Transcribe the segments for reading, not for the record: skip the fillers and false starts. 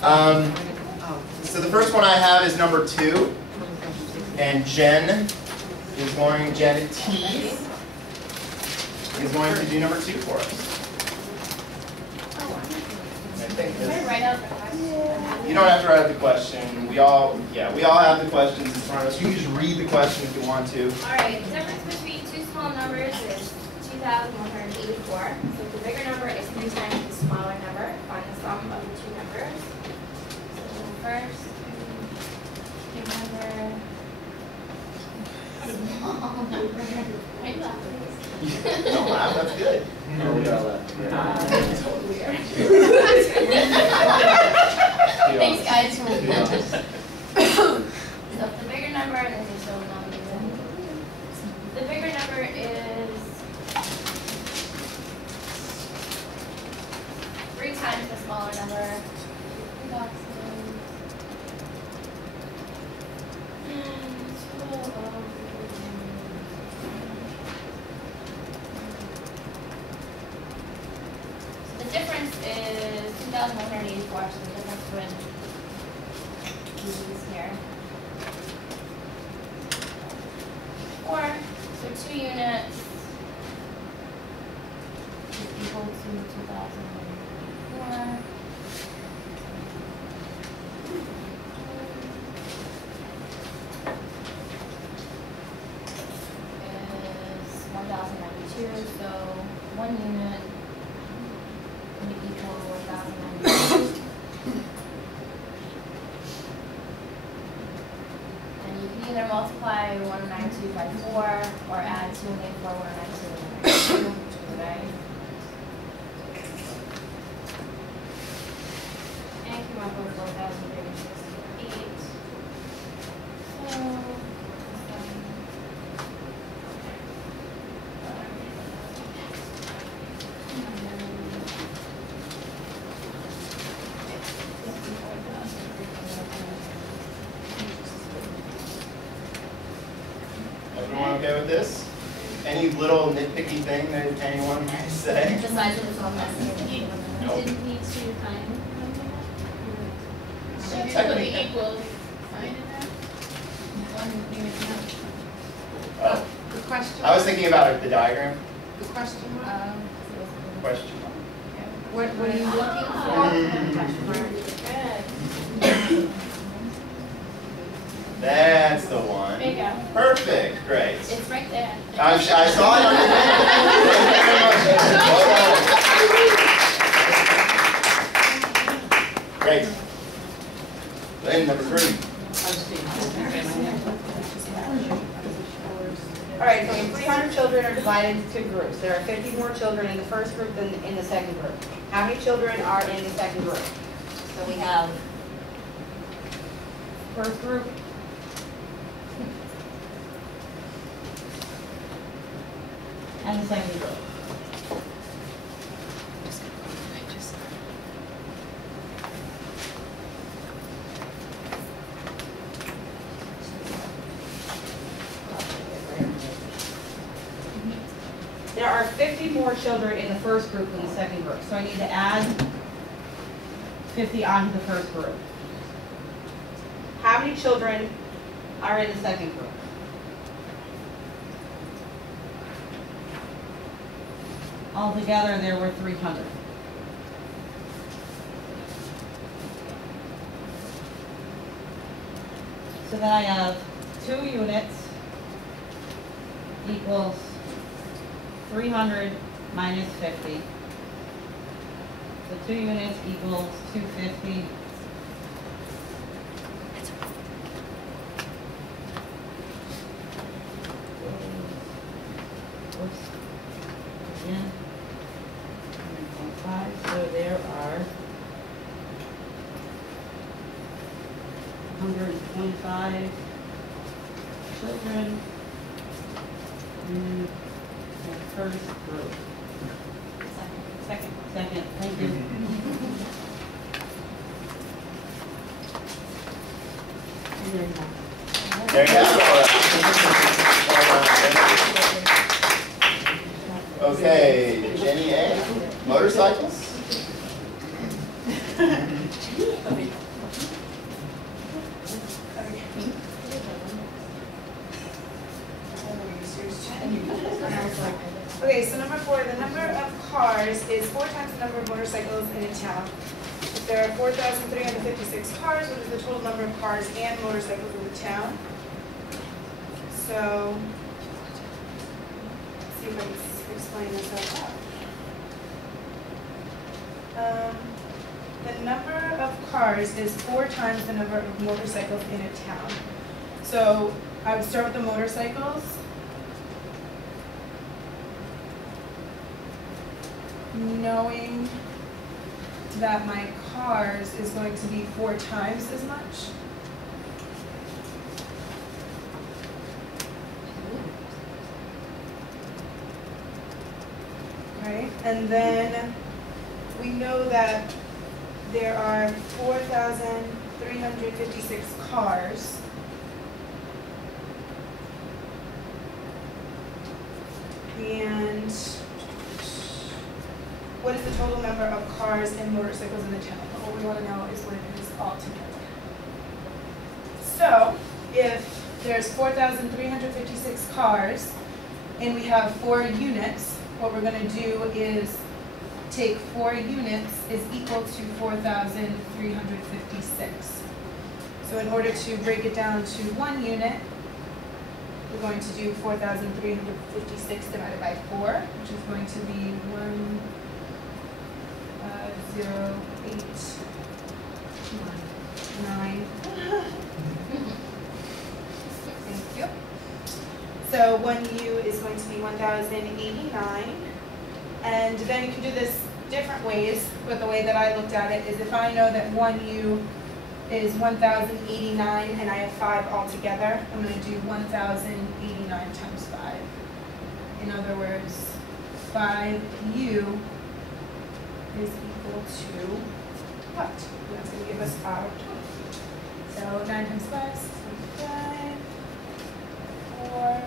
So the first one I have is number 2, and Jen T is going to do number 2 for us. You don't have to write out the question. We all have the questions in front of us. You can just read the question if you want to. All right. The difference between two small numbers is 2,184. So the bigger number is 3 times the smaller number. Find the sum of the two numbers. So first, big number. Small number. Why you laughing? Don't laugh. That's good. No, we all laugh. That's so weird. Thanks, guys. So the bigger number, and then you show them. The bigger number is 3 times the smaller number. The difference is 2,184, so the difference would be here. 4, so 2 units is equal to 2,184. Is 1,092, so 1 unit would equal 1,092. And you can either multiply 192 by 4 or add 284, 192, 192, right? And come up with 4,368. So Everyone okay with this? Any little nitpicky thing that anyone might say? the size of the small number. You Nope. didn't need to time. Yeah, Should technically. be equals sign in that? 1 unit. Oh, The question. I was thinking about the diagram. The question. Question. What are you looking for? That's the one. There you go. Perfect. Great. It's right there. I saw it on your hand. Great. Then number 3. All right, so we have 300 children are divided into 2 groups. There are 50 more children in the first group than in the second group. How many children are in the second group? So we have First group, and the second group. There are 50 more children in the first group than the second group, so I need to add 50 onto the first group. How many children are in the second group? Altogether, there were 300. So then I have 2 units equals 300 minus 50. So 2 units equals 250. Whoops. Again. 1.5. So there are 125 children in the first group. Second, thank you. And there you go. There you go. Okay, Jenny A. Motorcycles? cars is 4 times the number of motorcycles in a town. If there are 4,356 cars, what is the total number of cars and motorcycles in the town? So, let's see if I can explain this out loud. The number of cars is 4 times the number of motorcycles in a town. So I would start with the motorcycles. Knowing that my cars is going to be 4 times as much. Right, and then we know that there are 4,356 cars. And what is the total number of cars and motorcycles in the town? What we want to know is what it is all together. So, if there's 4,356 cars and we have 4 units, what we're going to do is take 4 units is equal to 4,356. So in order to break it down to 1 unit, we're going to do 4,356 divided by 4, which is going to be 1,089. Thank you. So 1 U is going to be 1,089. And then you can do this different ways, but the way that I looked at it is if I know that 1 U is 1,089 and I have 5 altogether, I'm going to do 1,089 times 5. In other words, 5U is equal to what? And that's going to give us our 20. So 9 times 5 is 25, 4,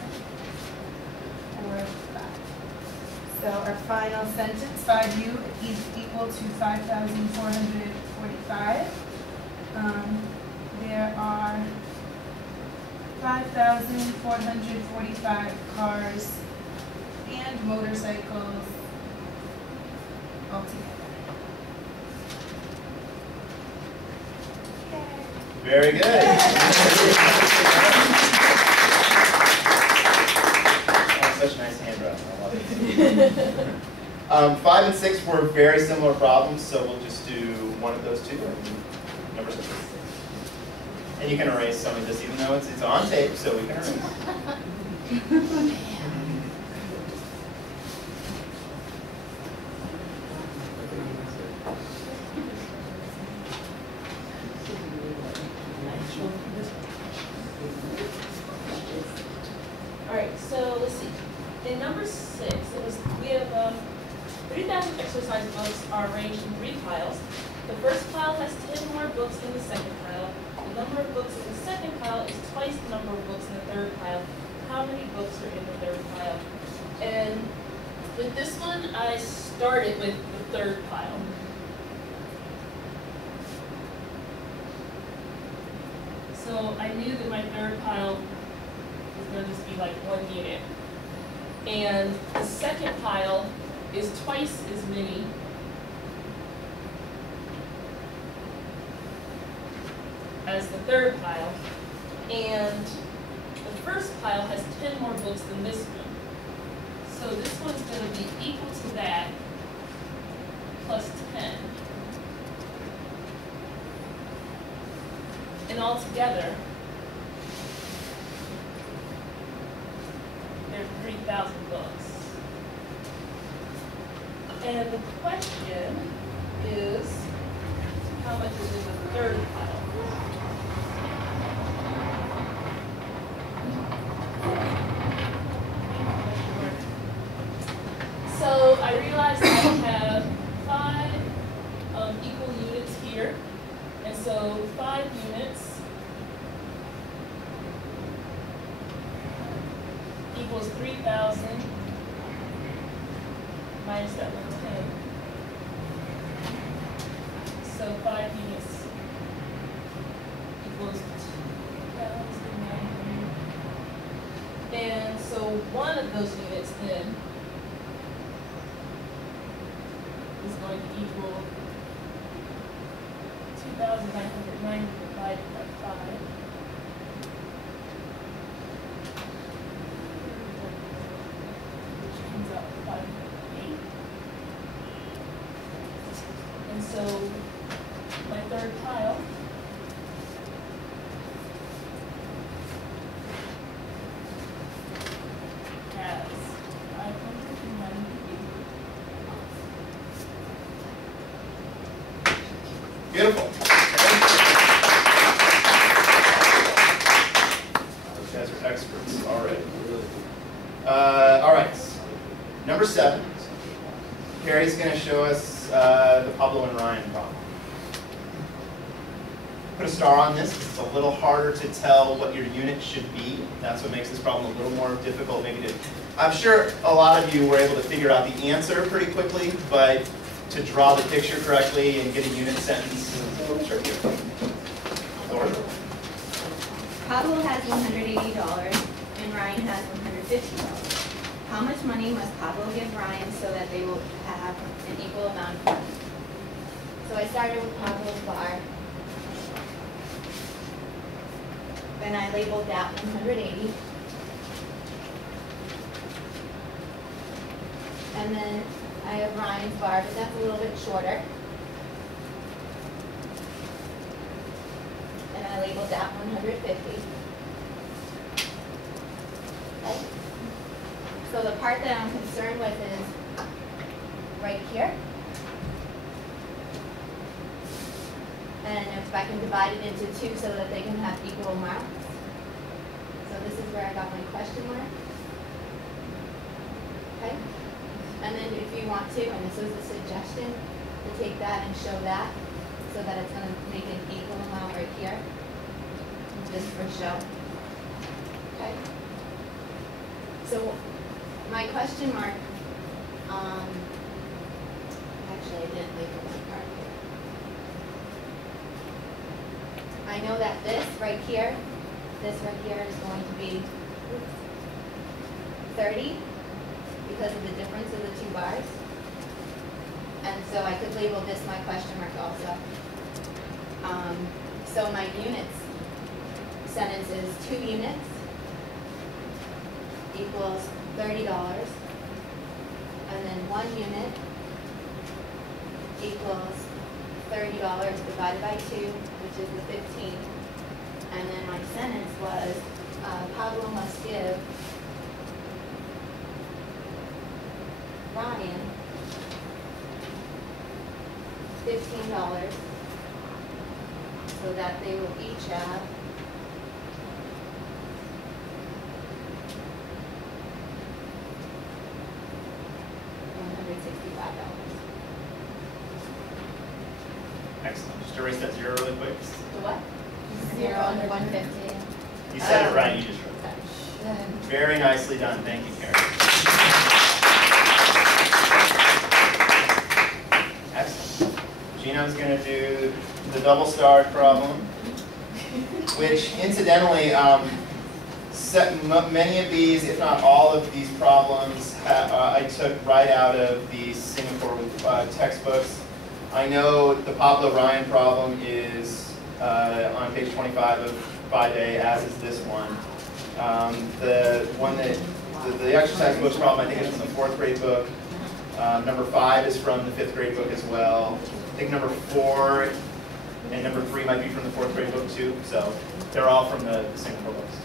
5. So our final sentence, 5U is equal to 5,445. There are 5,445 cars and motorcycles altogether. Very good. Such nice handwriting. I love it. 5 and 6 were very similar problems, so we'll just do one of those two. Number 6. And you can erase some of this, even though it's on tape, so we can erase. All right, so let's see. In number 6, we have 3,000 exercise books are arranged in 3 piles. The first pile has 10 more books than the second pile. The number of books in the second pile is twice the number of books in the third pile. How many books are in the third pile? And with this one, I started with the third pile. So I knew that my third pile was going to just be like 1 unit. And the second pile is twice as many as the third pile. And the first pile has 10 more books than this one. So this one's going to be equal to that plus 10. And all together, there's 3,000 books. And the question is, how much is in the third pile? So I realized I have 5 equal units here. And so 5 units equals 3,000 minus that 110. So 5 units equals 2,900. And so one of those units then going to equal 2,990 divided by 5. Which comes out 5.8. And so my third tile has 590. Beautiful. Those guys are experts already. All right. Number 7. Carrie's going to show us the Pablo and Ryan problem. Put a star on this. It's a little harder to tell what your unit should be. That's what makes this problem a little more difficult maybe to... I'm sure a lot of you were able to figure out the answer pretty quickly, but to draw the picture correctly and get a unit sentence is a little trickier. Laura? Pablo has $180 and Ryan has $150. How much money must Pablo give Ryan so that they will have an equal amount of money? So I started with Pablo's bar. Then I labeled that 180. And then I have Ryan's bar, but that's a little bit shorter. And I labeled that 150. Okay. So the part that I'm concerned with is right here. And if I can divide it into 2 so that they can have equal amounts. So this is where I got my question mark. Okay? And then if you want to, and this was a suggestion, to take that and show that so that it's going to make an equal amount right here, just for show. Okay? So my question mark, actually I didn't label my part here. I know that this right here is going to be 30 because of the difference of the 2 bars. And so I could label this my question mark also. So my units sentence is 2 units equals $30. And then 1 unit equals $30 divided by 2, which is the 15. And then my sentence was, Pablo must give Ryan $15 so that they will each have $165. Excellent. Just erase that 0 really quick. The what? 0 and 150. You said it right, you just wrote that. Very nicely done. Thank you, Karen. Excellent. Gino's going to do the double star problem, which incidentally, many of these, if not all of these problems, I took right out of the Singapore textbooks. I know the Pablo Ryan problem is on page 25 of 5A, as is this one. The one that, the exercise books problem, I think is from the 4th grade book. Number 5 is from the 5th grade book as well. I think number 4 and number 3 might be from the 4th grade book too. So they're all from the Singapore books.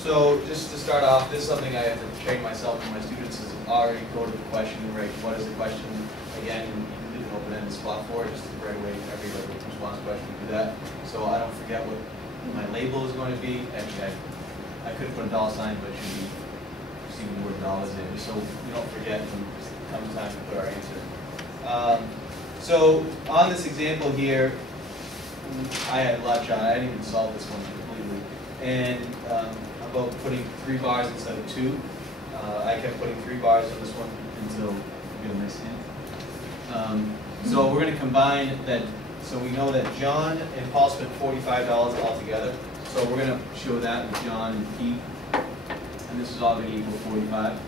So just to start off, this is something I have to train myself and my students is already go to the question, right? What is the question? Again, you can leave an open-ended spot for it, just right away, every response question, do that. So I don't forget what my label is going to be. Actually, I could put a $sign, but it should be see the word dollars in, just so we don't forget when it comes time to put our answer. So on this example here, I had a lot shot. I didn't even solve this one completely. And about putting 3 bars instead of 2. I kept putting 3 bars on this one until we get a nice hint. So we're going to combine that. So we know that John and Paul spent $45 altogether. So we're going to show that with John and Pete. And this is all going to equal 45.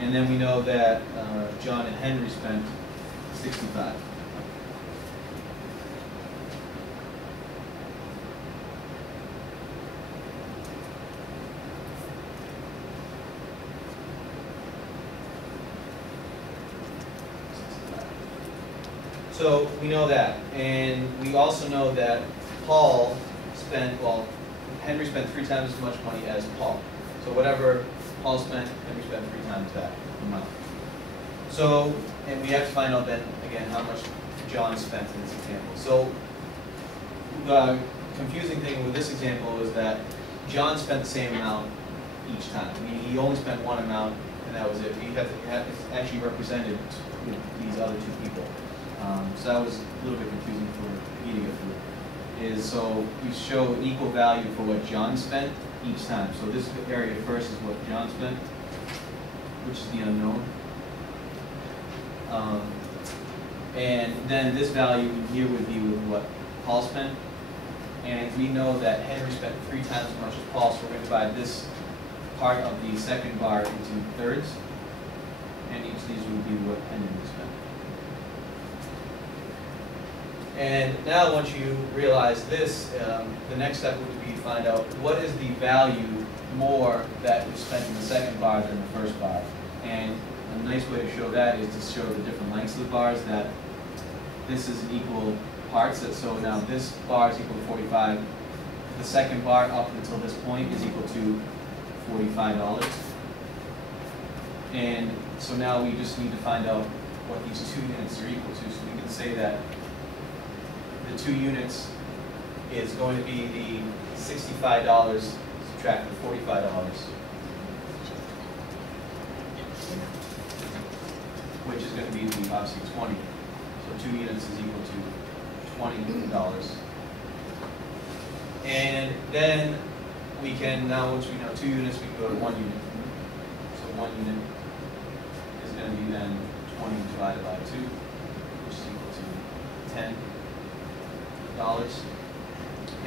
And then we know that John and Henry spent 65. So we know that, and we also know that Paul spent, well, Henry spent 3 times as much money as Paul. So whatever Paul spent, Henry spent 3 times that amount. So, and we have to find out then, again, how much John spent in this example. So the confusing thing with this example is that John spent the same amount each time. Meaning he only spent one amount, and that was it. It's actually represented with these other 2 people. So that was a little bit confusing for me to get through. So we show an equal value for what John spent each time. So this area first is what John spent, which is the unknown. And then this value here would be with what Paul spent. And we know that Henry spent 3 times as much as Paul, so we're going to divide this part of the second bar into thirds. And each of these would be what Henry spent. And now once you realize this, the next step would be to find out what is the value more that was spent in the second bar than the first bar. And a nice way to show that is to show the different lengths of the bars, that this is equal parts. So now this bar is equal to 45. The second bar up until this point is equal to $45. And so now we just need to find out what these 2 units are equal to. So we can say that the 2 units is going to be the $65 subtract the $45, which is going to be the obviously 20. So 2 units is equal to $20. And then we can, now once we know 2 units, we can go to 1 unit. So 1 unit is going to be then 20 divided by 2, which is equal to $10.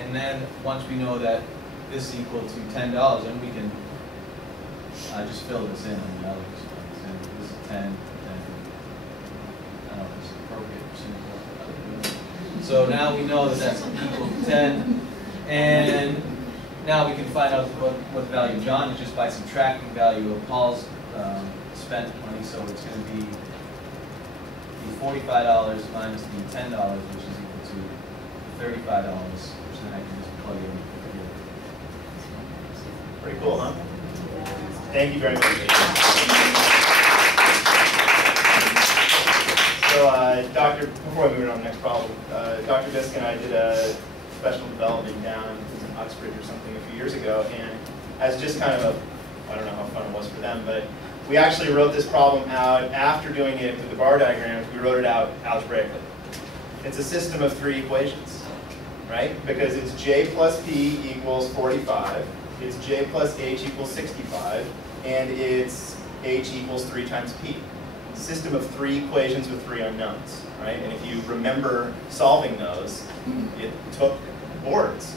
And then once we know that this is equal to $10, then we can just fill this in on the other expense. This is 10, 10. I don't know if this is appropriate. So now we know that that's equal to 10. And now we can find out what the value of John is just by subtracting the value of Paul's spent money. So it's going to be the $45 minus the $10, which is equal to $35, which then I can just plug in here. Pretty cool, huh? Thank you very much. So, before we move on to the next problem, Dr. Bisk and I did a professional development down in Uxbridge or something a few years ago, and as just kind of I don't know how fun it was for them, but we actually wrote this problem out after doing it with the bar diagrams. We wrote it out algebraically. It's a system of 3 equations, right? Because it's j plus p equals 45, it's j plus h equals 65, and it's h equals 3 times p. System of 3 equations with 3 unknowns, right? And if you remember solving those, it took boards,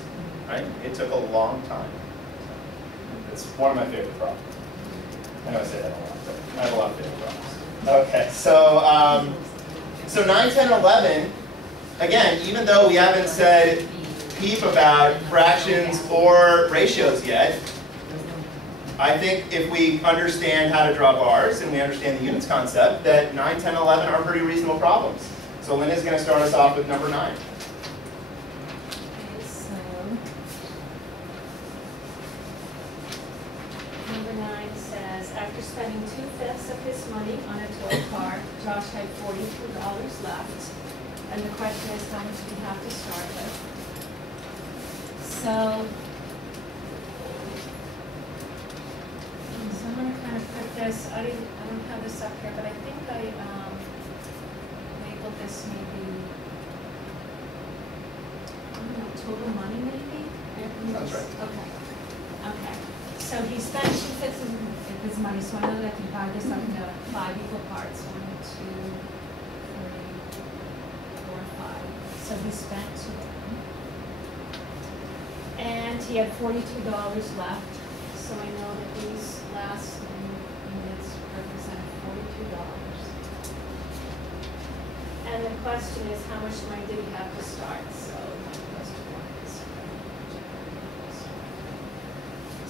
right? It took a long time. It's one of my favorite problems. I know I say that a lot, but I have a lot of favorite problems. Okay, so 9, 10, 11, again, even though we haven't said peep about fractions or ratios yet, I think if we understand how to draw bars and we understand the units concept, that 9, 10, 11 are pretty reasonable problems. So Linda's going to start us off with number 9. Okay, so number 9 says, after spending 2/5 of his money on a toy car, Josh had $42 left. And the question is, how much do we have to start with? So I'm going to kind of put this, I don't have this up here, but I think I labeled this maybe, I don't know, total money maybe? Sounds right. Okay. Okay. So he spent 2/5 of his money, so I know that I can divide this up into 5 equal parts. 1, 2, 3, 4, 5. So he spent 2. And he had $42 left. So I know that these last units represent And the question is, how much money did we have to start? So my question is,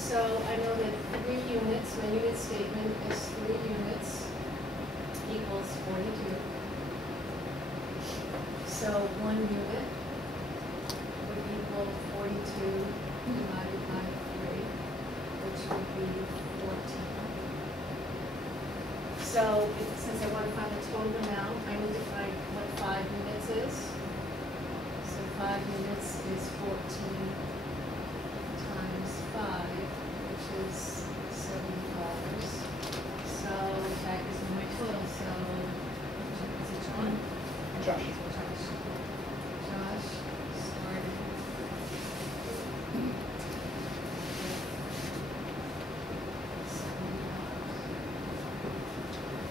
so I know that 3 units, my unit statement is 3 units equals 42. So 1 unit would equal 42 divided by 3, which would be 14. So since I want to find the total amount, I need to find what 5 units is. So 5 units is 14 times 5, which is $70. So that is my total. So is it John? Josh. Josh started.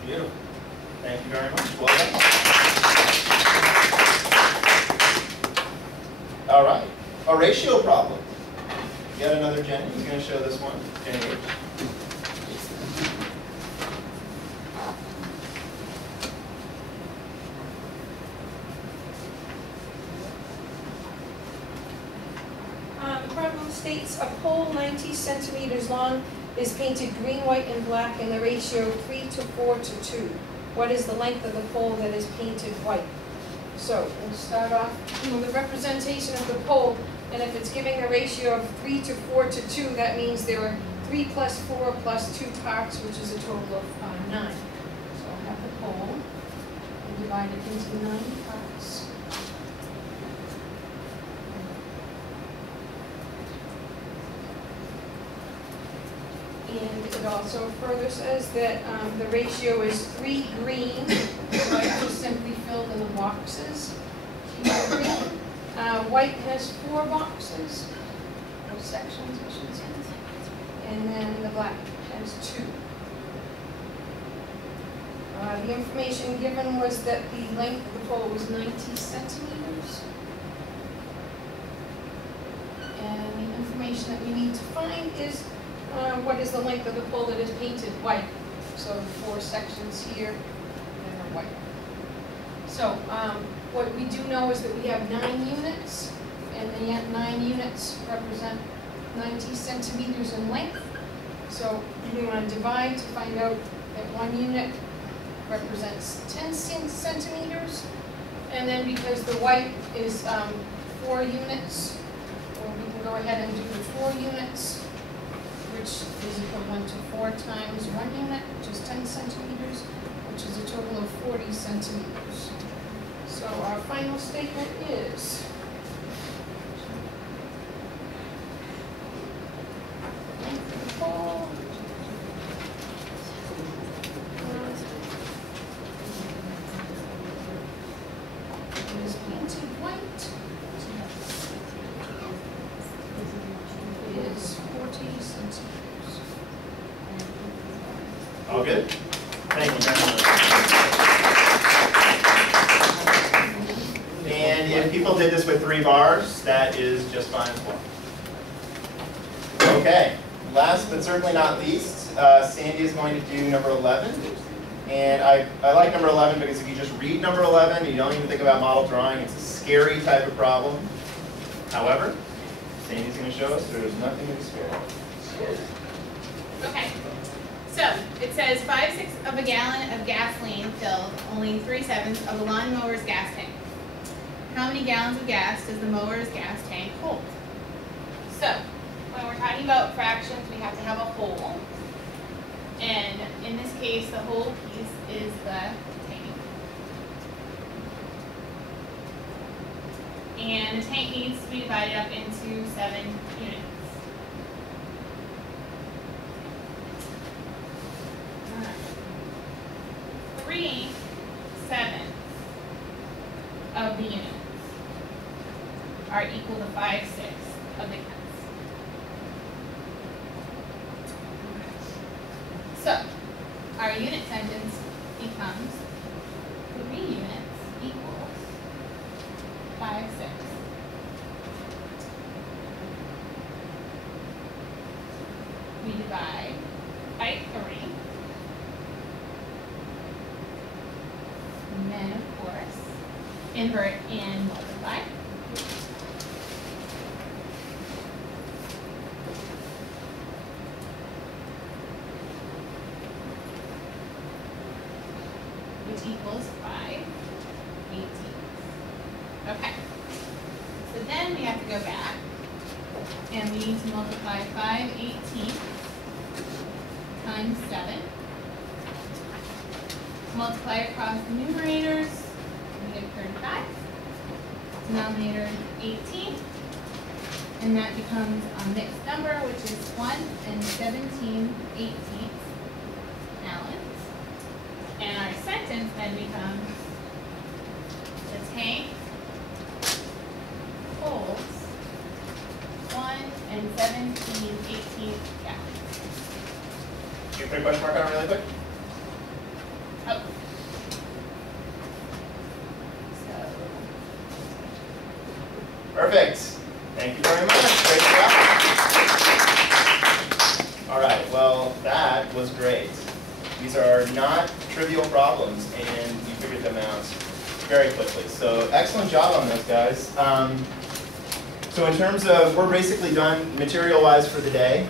Beautiful. Thank you very much. Well done. All right. A ratio problem. Yet another Jenny. Who's going to show this one? Jenny H. The problem states a pole 90 centimeters long is painted green, white, and black in the ratio 3 to 4 to 2. What is the length of the pole that is painted white? So we'll start off with the representation of the pole, and if it's giving a ratio of 3 to 4 to 2, that means there are 3 plus 4 plus 2 parts, which is a total of 9. So I'll have the pole and divide it into 9 parts. And it also further says that the ratio is 3 green, so I just simply filled in the boxes. 3 green. White has 4 boxes, or sections, I should say. And then the black has 2. The information given was that the length of the pole was 90 centimeters. And the information that we need to find is what is the length of the pole that is painted white? So 4 sections here and are white. So what we do know is that we have 9 units, and the 9 units represent 90 centimeters in length. So we want to divide to find out that 1 unit represents 10 centimeters, and then because the white is 4 units, well, we can go ahead and do the 4 units, which is equivalent to 4 times 1 unit, which is 10 centimeters, which is a total of 40 centimeters. So our final statement is length of the pole is painted white is 40 centimeters. All good? Thank you very much. And if people did this with 3 bars, that is just fine as well. Okay, last but certainly not least, Sandy is going to do number 11. And I like number 11 because if you just read number 11, you don't even think about model drawing, it's a scary type of problem. However, Sandy's going to show us there's nothing to be scared of. Okay. So it says 5/6 of a gallon of gasoline filled only 3/7 of a lawnmower's gas tank. How many gallons of gas does the mower's gas tank hold? So when we're talking about fractions, we have to have a whole. And in this case, the whole piece is the tank. And the tank needs to be divided up into 7 units. Alright. 3/7 of the units are equal to 5/6 of the cans. So, our unit sentence becomes 3 units equals 5/6. We divide by 3. invert and multiply. Which equals 5/18. Okay. So then we have to go back and we need to multiply 5/18 times 7. Multiply across the numerators, we get 35. Denominator 18. And that becomes a mixed number, which is 1 17/18 gallons. And our sentence then becomes, the tank holds 1 17/18 gallons. Can you put a question mark on it really quick? Oh. So, Perfect. Thank you very much. Great job. All right, well, that was great. These are not trivial problems, and you figured them out very quickly. So excellent job on those, guys. So in terms of, we're basically done material-wise for the day.